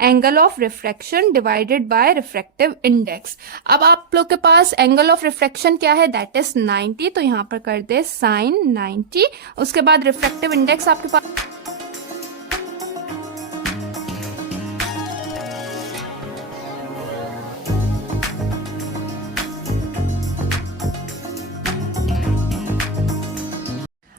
Angle of refraction divided by refractive index. अब आप लोग के पास एंगल ऑफ रिफ्रैक्शन क्या है, दैट इज 90, तो यहाँ पर कर दे साइन 90। उसके बाद रिफ्रैक्टिव इंडेक्स आपके पास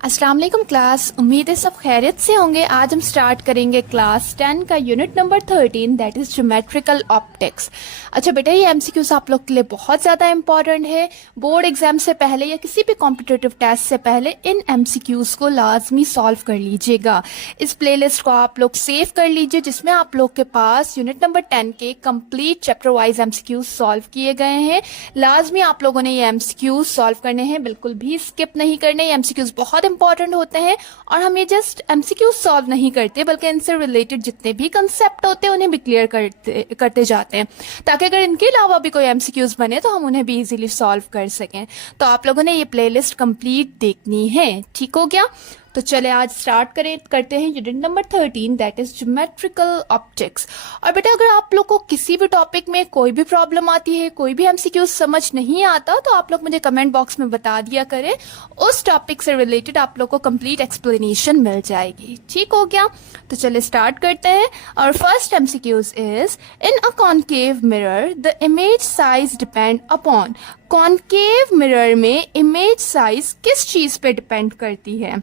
अस्सलाम वालेकुम क्लास, उम्मीद है सब खैरियत से होंगे। आज हम स्टार्ट करेंगे क्लास 10 का unit number 13 that is geometrical optics. अच्छा बेटा, ये एमसीक्यूज आप लोग के लिए बहुत ज़्यादा इंपॉर्टेंट है। बोर्ड एग्जाम से पहले या किसी भी कॉम्पिटिटिव टेस्ट से पहले इन एमसीक्यूज को लाजमी सॉल्व कर लीजिएगा। इस प्लेलिस्ट को आप लोग सेव कर लीजिए जिसमें आप लोग के पास यूनिट नंबर 10 के complete chapter wise MCQs solve किए गए हैं। लाजमी आप लोगों ने ये एमसीक्यूज सॉल्व करने हैं, बिल्कुल भी स्किप नहीं करने। ये एमसीक्यूज बहुत इंपॉर्टेंट होते हैं और हम ये जस्ट एमसीक्यू सॉल्व नहीं करते बल्कि इनसे रिलेटेड जितने भी कंसेप्ट होते हैं उन्हें भी क्लियर करते जाते हैं, ताकि अगर इनके अलावा भी कोई एमसीक्यूज बने तो हम उन्हें भी इजीली सॉल्व कर सकें। तो आप लोगों ने ये प्लेलिस्ट कंप्लीट देखनी है, ठीक हो गया? तो चले आज स्टार्ट करते हैं unit number 13 that is geometrical optics. और बेटा, अगर आप लोग को किसी भी टॉपिक में कोई भी प्रॉब्लम आती है, कोई भी एमसीक्यू समझ नहीं आता, तो आप लोग मुझे कमेंट बॉक्स में बता दिया करें। उस टॉपिक से रिलेटेड आप लोग को कंप्लीट एक्सप्लेनेशन मिल जाएगी, ठीक हो गया? तो चले स्टार्ट करते हैं। और first MCQs is in a concave mirror the image size depend upon. Concave mirror में इमेज साइज किस चीज पे डिपेंड करती है?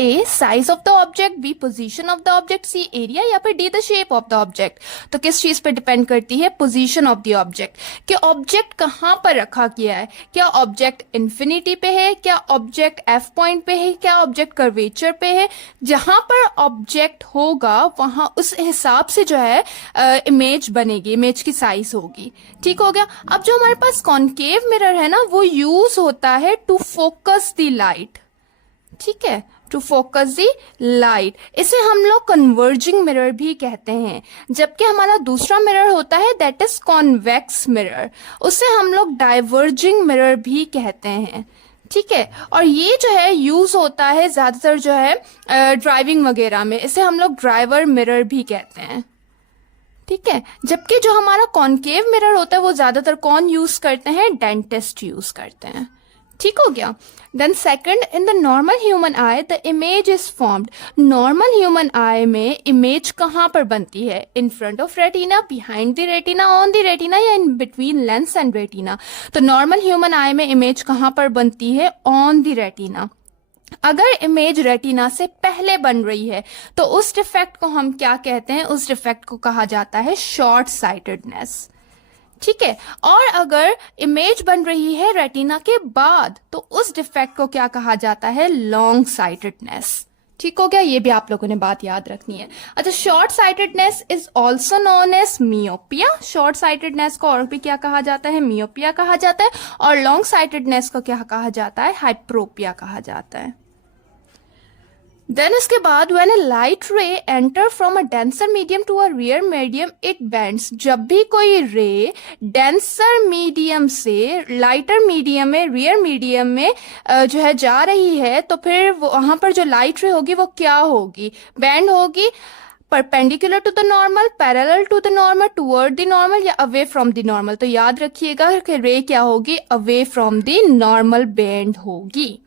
A size of the object, B position of the object, C area, या फिर D the shape of the object. तो किस चीज पे डिपेंड करती है? पोजीशन ऑफ द ऑब्जेक्ट, कि ऑब्जेक्ट कहां पर रखा गया है। क्या ऑब्जेक्ट इन्फिनिटी पे है, क्या ऑब्जेक्ट एफ पॉइंट पे है, क्या ऑब्जेक्ट कर्वेचर पे है। जहां पर ऑब्जेक्ट होगा वहां उस हिसाब से जो है इमेज बनेगी, इमेज की साइज होगी, ठीक हो गया? अब जो हमारे पास कॉनकेव मिरर है ना, वो यूज होता है टू फोकस द लाइट, ठीक है, टू फोकस दी लाइट। इसे हम लोग कन्वर्जिंग मिरर भी कहते हैं। जबकि हमारा दूसरा मिरर होता है दैट इज कॉन्वेक्स मिरर, उसे हम लोग डाइवर्जिंग मिरर भी कहते हैं, ठीक है। और ये जो है यूज होता है ज्यादातर जो है ड्राइविंग वगैरह में, इसे हम लोग ड्राइवर मिरर भी कहते हैं, ठीक है। जबकि जो हमारा कॉनकेव मिरर होता है वो ज्यादातर कौन यूज करते हैं? डेंटिस्ट यूज करते हैं, ठीक हो गया? Then second, in the normal human eye the image is formed. Normal human eye में इमेज कहाँ पर बनती है? In front of retina, behind the retina, on the retina, या in between lens and retina. तो नॉर्मल ह्यूमन आई में image कहाँ पर बनती है? On the retina. अगर इमेज रेटिना से पहले बन रही है तो उस डिफेक्ट को हम क्या कहते हैं? उस डिफेक्ट को कहा जाता है शॉर्ट साइटेडनेस, ठीक है। और अगर इमेज बन रही है रेटिना के बाद तो उस डिफेक्ट को क्या कहा जाता है? लॉन्ग साइटेडनेस, ठीक हो गया? ये भी आप लोगों ने बात याद रखनी है। अच्छा, short sightedness is also known as myopia. Short sightedness को और भी क्या कहा जाता है? मियोपिया कहा जाता है। और लॉन्ग साइटेडनेस को क्या कहा जाता है? हाइप्रोपिया कहा जाता है। देन इसके बाद when a light ray enter from a denser medium to a rarer medium it bends. जब भी कोई रे डेंसर मीडियम से लाइटर मीडियम में, रियर मीडियम में जो है जा रही है, तो फिर वहां पर जो लाइट रे होगी वो क्या होगी? बेंड होगी। Perpendicular to the normal, parallel to the normal, toward the normal, या अवे फ्रॉम द नॉर्मल। तो याद रखिएगा कि रे क्या होगी? Away from the normal bend होगी।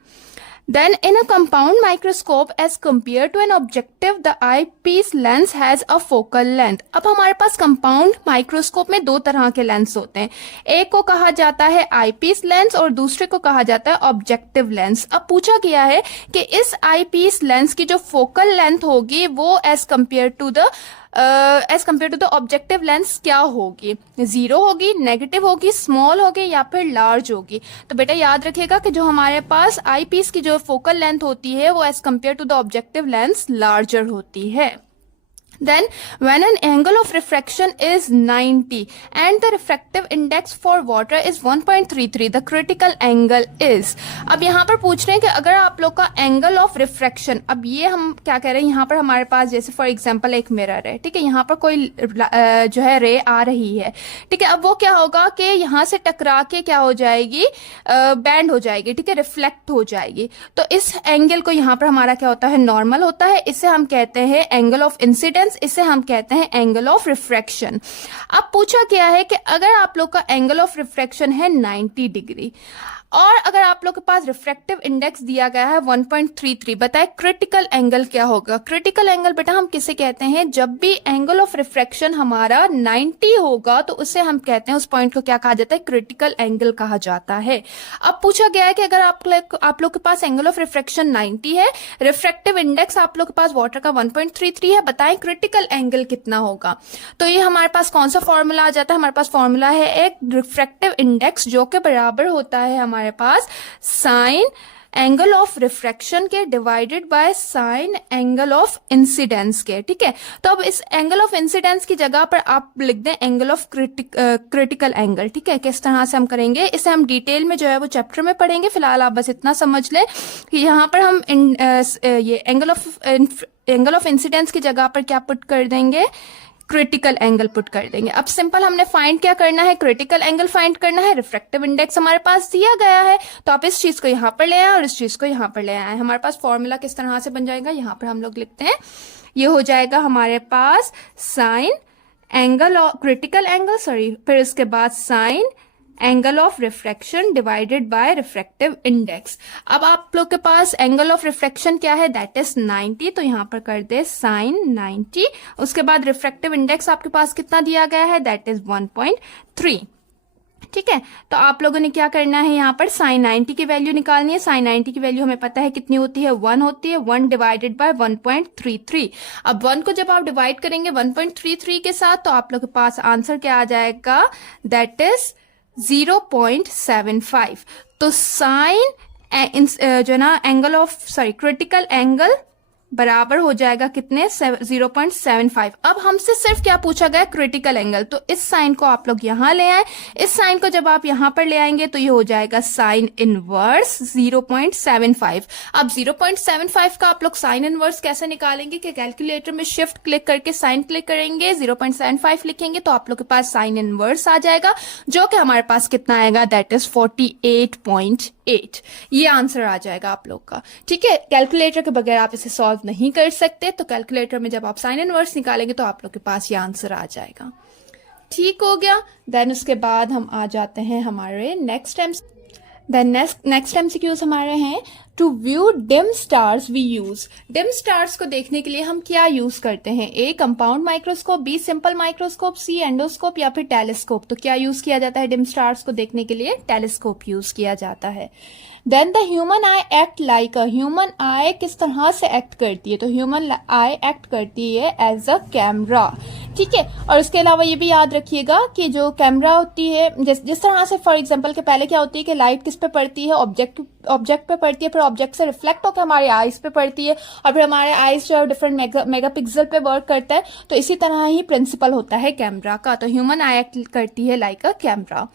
Then in a compound microscope as compared to an objective, the eyepiece lens has a focal length. अब हमारे पास कंपाउंड माइक्रोस्कोप में दो तरह के लेंस होते हैं, एक को कहा जाता है आईपीस लेंस और दूसरे को कहा जाता है ऑब्जेक्टिव लेंस। अब पूछा गया है कि इस आईपीस लेंस की जो फोकल लेंथ होगी वो as compare to the objective lens क्या होगी? 0 होगी, नेगेटिव होगी, स्मॉल होगी, या फिर लार्ज होगी? तो बेटा याद रखिएगा कि जो हमारे पास आई पीस की जो फोकल लेंथ होती है वो as compare to the objective lens larger होती है। Then when an angle of refraction is 90 and the refractive index for water is 1.33, the critical angle is। अब यहाँ पर पूछ रहे हैं कि अगर आप लोग का एंगल ऑफ रिफ्रैक्शन, अब ये हम क्या कह रहे हैं, यहाँ पर हमारे पास जैसे फॉर एग्जांपल एक मिरर है, ठीक है, यहाँ पर कोई जो है रे आ रही है, ठीक है। अब वो क्या होगा कि यहाँ से टकरा के क्या हो जाएगी? बैंड हो जाएगी, ठीक है, रिफ्लेक्ट हो जाएगी। तो इस एंगल को यहाँ पर हमारा क्या होता है? नॉर्मल होता है। इसे हम कहते हैं एंगल ऑफ इंसिडेंस इंसिडेंस, इसे हम कहते हैं एंगल ऑफ रिफ्रैक्शन। अब पूछा गया है कि अगर आप लोग का एंगल ऑफ रिफ्रैक्शन है 90 डिग्री और अगर आप लोग के पास रिफ्रैक्टिव इंडेक्स दिया गया है 1.33, बताए क्रिटिकल एंगल क्या होगा। क्रिटिकल एंगल बेटा हम किसे कहते हैं, जब भी एंगल ऑफ रिफ्रैक्शन हमारा 90 होगा तो उसे हम कहते हैं, उस पॉइंट को क्या कहा जाता है, क्रिटिकल एंगल कहा जाता है। अब पूछा गया है कि अगर आप लोग के पास एंगल ऑफ रिफ्रैक्शन 90 है, रिफ्रैक्टिव इंडेक्स आप लोग के पास वाटर का 1.33 है, बताएं क्रिटिकल एंगल कितना होगा। तो ये हमारे पास कौन सा फॉर्मूला आ जाता है, हमारे पास फॉर्मूला है एक रिफ्रैक्टिव इंडेक्स जो कि बराबर होता है हमारे पास साइन एंगल ऑफ रिफ्रैक्शन के divided by sine angle of incidence के। ठीक है, तो अब इस एंगल ऑफ इंसिडेंस की जगह पर आप लिख दें एंगल ऑफ क्रिटिकल एंगल। ठीक है, किस तरह से हम करेंगे इसे हम डिटेल में जो है वो चैप्टर में पढ़ेंगे, फिलहाल आप बस इतना समझ लें कि यहाँ पर हम ये एंगल ऑफ इंसिडेंस की जगह पर क्या पुट कर देंगे, क्रिटिकल एंगल पुट कर देंगे। अब सिंपल हमने फाइंड क्या करना है, क्रिटिकल एंगल फाइंड करना है। रिफ्रैक्टिव इंडेक्स हमारे पास दिया गया है तो आप इस चीज को यहां पर ले आए और इस चीज को यहां पर ले आए। हमारे पास फॉर्मूला किस तरह से बन जाएगा, यहां पर हम लोग लिखते हैं, ये हो जाएगा हमारे पास sine angle of critical angle, sorry, फिर उसके बाद sine angle of refraction divided by refractive index. अब आप लोग के पास एंगल ऑफ रिफ्रैक्शन क्या है, दैट इज 90, तो यहां पर कर दे साइन 90। उसके बाद रिफ्रैक्टिव इंडेक्स आपके पास कितना दिया गया है, दैट इज 1.3। ठीक है, तो आप लोगों ने क्या करना है, यहाँ पर साइन 90 की वैल्यू निकालनी है। साइन 90 की वैल्यू हमें पता है कितनी होती है, 1 होती है, 1 डिवाइडेड बाय 1.33। अब 1 को जब आप डिवाइड करेंगे 1.33 के साथ तो आप लोग के पास आंसर क्या आ जाएगा, दैट इज 0.75। तो साइन जो ना एंगल ऑफ क्रिटिकल एंगल बराबर हो जाएगा कितने, 0.75। अब हमसे सिर्फ क्या पूछा गया, क्रिटिकल एंगल, तो इस साइन को आप लोग यहां ले आए। इस साइन को जब आप यहां पर ले आएंगे तो ये हो जाएगा साइन इनवर्स 0.75। अब 0.75 का आप लोग साइन इनवर्स कैसे निकालेंगे कि कैलकुलेटर में शिफ्ट क्लिक करके साइन क्लिक करेंगे, 0.75 लिखेंगे तो आप लोग के पास साइन इनवर्स आ जाएगा जो कि हमारे पास कितना आएगा, दैट इज 48.8। ये आंसर आ जाएगा आप लोग का। ठीक है, कैलकुलेटर के बगैर आप इसे सॉल्व नहीं कर सकते, तो कैलकुलेटर में जब आप साइन इनवर्स निकालेंगे तो आप लोग के पास ये आंसर आ जाएगा। ठीक हो गया। देन उसके बाद हम आ जाते हैं हमारे नेक्स्ट एमसीक्यूज हमारे हैं, to view dim stars we use. Dim stars को देखने के लिए हम क्या यूज करते हैं, A compound microscope, B simple microscope, C endoscope या फिर टेलीस्कोप। तो क्या यूज किया जाता है डिम स्टार्स को देखने के लिए, टेलीस्कोप यूज किया जाता है। Then the human eye act like a, human eye किस तरह से एक्ट करती है, तो ह्यूमन आई एक्ट करती है एज अ कैमरा। ठीक है, और इसके अलावा ये भी याद रखिएगा कि जो कैमरा होती है, जिस तरह से फॉर एग्जांपल के पहले क्या होती है कि लाइट किस पे पड़ती है, ऑब्जेक्ट पे पड़ती है, फिर ऑब्जेक्ट से रिफ्लेक्ट होकर हमारे आईज पे पड़ती है और फिर हमारे आईज जो है डिफरेंट मेगापिक्सल पे वर्क करता है। तो इसी तरह ही प्रिंसिपल होता है कैमरा का, तो ह्यूमन आई एक्ट करती है like a camera.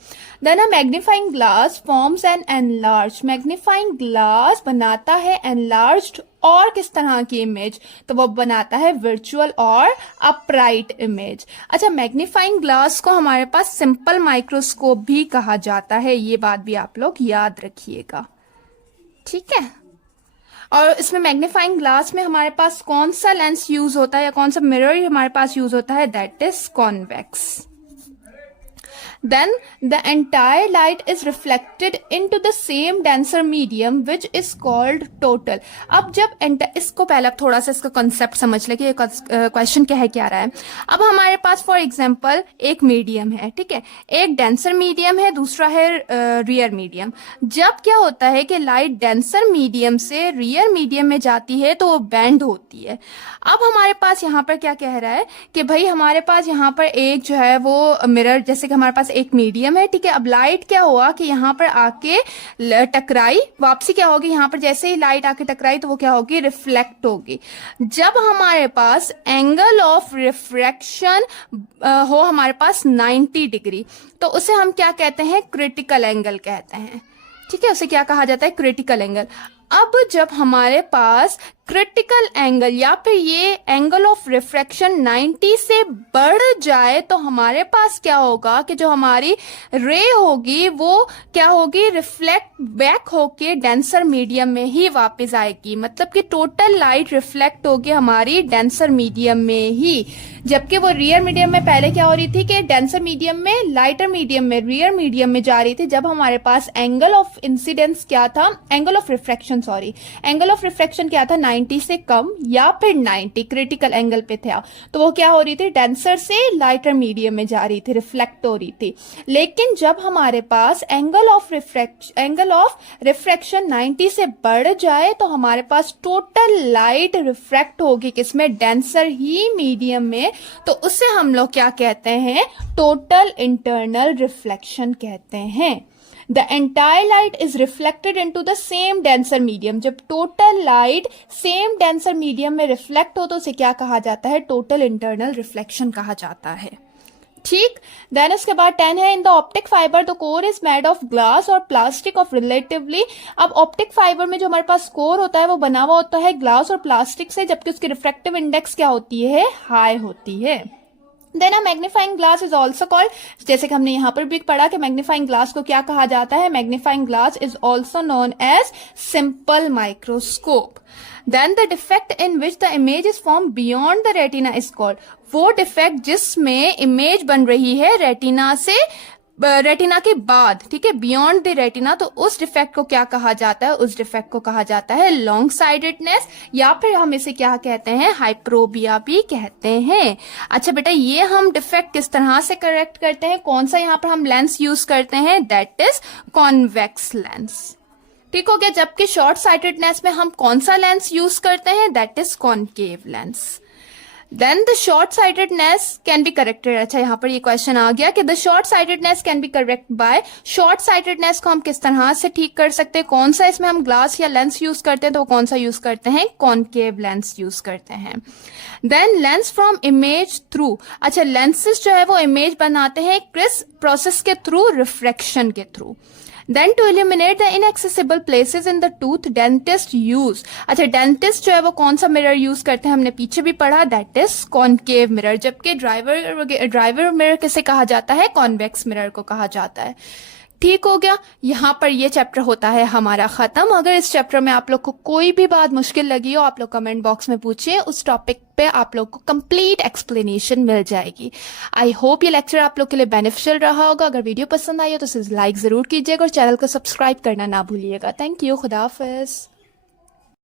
Then a magnifying glass forms an enlarge, magnifying glass बनाता है एनलार्ज्ड और किस तरह की इमेज, तो वो बनाता है वर्चुअल और अपराइट इमेज। अच्छा, मैग्नीफाइंग ग्लास को हमारे पास सिंपल माइक्रोस्कोप भी कहा जाता है, ये बात भी आप लोग याद रखिएगा। ठीक है, और इसमें मैग्नीफाइंग ग्लास में हमारे पास कौन सा लेंस यूज होता है या कौन सा मिरर हमारे पास यूज होता है, that is convex. Then the entire light is reflected into the same denser medium which is called total। अब जब इसको पहले थोड़ा सा इसका कॉन्सेप्ट समझ ले कि ये क्वेश्चन क्या रहा है। अब हमारे पास फॉर एग्जांपल एक मीडियम है, ठीक है, एक डेंसर मीडियम है, दूसरा है रियर मीडियम। जब क्या होता है कि लाइट डेंसर मीडियम से रियर मीडियम में जाती है तो वो बेंड होती है। अब हमारे पास यहाँ पर क्या कह रहा है कि भाई हमारे पास यहाँ पर एक जो है वो मिरर, जैसे कि हमारे पास एक मीडियम है, ठीक है, अब लाइट क्या हुआ कि यहाँ पर आके टकराई, वापसी क्या होगी, यहाँ पर जैसे ही लाइट आके टकराई तो वो क्या होगी, रिफ्लेक्ट होगी। जब हमारे पास एंगल ऑफ रिफ्रैक्शन हो हमारे पास 90 डिग्री, तो उसे हम क्या कहते हैं, क्रिटिकल एंगल कहते हैं। ठीक है, उसे क्या कहा जाता है, क्रिटिकल एंगल। अब जब हमारे पास क्रिटिकल एंगल या फिर ये एंगल ऑफ रिफ्रैक्शन 90 से बढ़ जाए तो हमारे पास क्या होगा कि जो हमारी रे होगी वो क्या होगी, रिफ्लेक्ट बैक होके डेंसर मीडियम में ही वापस आएगी। मतलब कि टोटल लाइट रिफ्लेक्ट होगी हमारी डेंसर मीडियम में ही, जबकि वो रियर मीडियम में पहले क्या हो रही थी कि डेंसर मीडियम में, लाइटर मीडियम में, रियर मीडियम में जा रही थी, जब हमारे पास एंगल ऑफ इंसिडेंस क्या था, angle of refraction sorry, angle of refraction क्या था 90 से कम या फिर 90 क्रिटिकल एंगल पे था, तो वो क्या हो रही थी, डेंसर से लाइटर मीडियम में जा रही थी, रिफ्लेक्ट हो रही थी। लेकिन जब हमारे पास एंगल ऑफ रिफ्रैक्शन 90 से बढ़ जाए तो हमारे पास टोटल लाइट रिफ्रैक्ट होगी किसमें, डेंसर ही मीडियम में, तो उसे हम लोग क्या कहते हैं, टोटल इंटरनल रिफ्लेक्शन कहते हैं। The entire light is reflected into the same denser medium। जब total light same denser medium में रिफ्लेक्ट हो तो उसे क्या कहा जाता है, टोटल इंटरनल रिफ्लेक्शन कहा जाता है। ठीक, देन उसके बाद 10 है, in the optic fibre the core is made of glass और प्लास्टिक ऑफ रिलेटिवली। अब ऑप्टिक फाइबर में जो हमारे पास कोर होता है वो बना हुआ होता है ग्लास और प्लास्टिक से, जबकि उसकी रिफ्रैक्टिव इंडेक्स क्या होती है, हाई होती है। Then a magnifying glass is also called, जैसे कि हमने यहाँ पर भी पढ़ा कि मैग्नीफाइंग ग्लास को क्या कहा जाता है, magnifying glass is also known as simple microscope. Then the defect in which the image is form beyond the retina is called, वो डिफेक्ट जिसमें इमेज बन रही है रेटिना से, रेटिना के बाद, ठीक है, बियॉन्ड द रेटिना, तो उस डिफेक्ट को क्या कहा जाता है, उस डिफेक्ट को कहा जाता है लॉन्ग साइडेडनेस, या फिर हम इसे क्या कहते हैं, हाइप्रोबिया भी कहते हैं। अच्छा बेटा, ये हम डिफेक्ट किस तरह से करेक्ट करते हैं, कौन सा यहाँ पर हम लेंस यूज करते हैं, दैट इज कॉन्वेक्स लेंस। ठीक हो गया, जबकि शॉर्ट साइटेडनेस में हम कौन सा लेंस यूज करते हैं, that is concave lens. Then the short sightedness can be corrected, अच्छा यहाँ पर ये क्वेश्चन आ गया कि the short sightedness can be correct by, short sightedness को हम किस तरह से ठीक कर सकते हैं, कौन सा इसमें हम ग्लास या लेंस यूज करते हैं, तो कौन सा यूज करते हैं, कॉनकेव लेंस यूज करते हैं। Then lens from image through, अच्छा लेंसेज जो है वो इमेज बनाते हैं किस प्रोसेस के थ्रू, रिफ्रैक्शन के थ्रू। Then to eliminate the inaccessible places in the tooth, dentist use, अच्छा डेंटिस्ट जो है वो कौन सा मिरर यूज करते हैं, हमने पीछे भी पढ़ा, दैट इज कॉनकेव मिरर, जबकि ड्राइवर मिरर किसे कहा जाता है, कॉन्वेक्स मिरर को कहा जाता है। ठीक हो गया, यहाँ पर ये चैप्टर होता है हमारा खत्म। अगर इस चैप्टर में आप लोग को कोई भी बात मुश्किल लगी हो, आप लोग कमेंट बॉक्स में पूछिए, उस टॉपिक पे आप लोग को कंप्लीट एक्सप्लेनेशन मिल जाएगी। आई होप ये लेक्चर आप लोग के लिए बेनिफिशियल रहा होगा। अगर वीडियो पसंद आई हो तो इसे लाइक जरूर कीजिएगा और चैनल को सब्सक्राइब करना ना भूलिएगा। थैंक यू, खुदा हाफिज।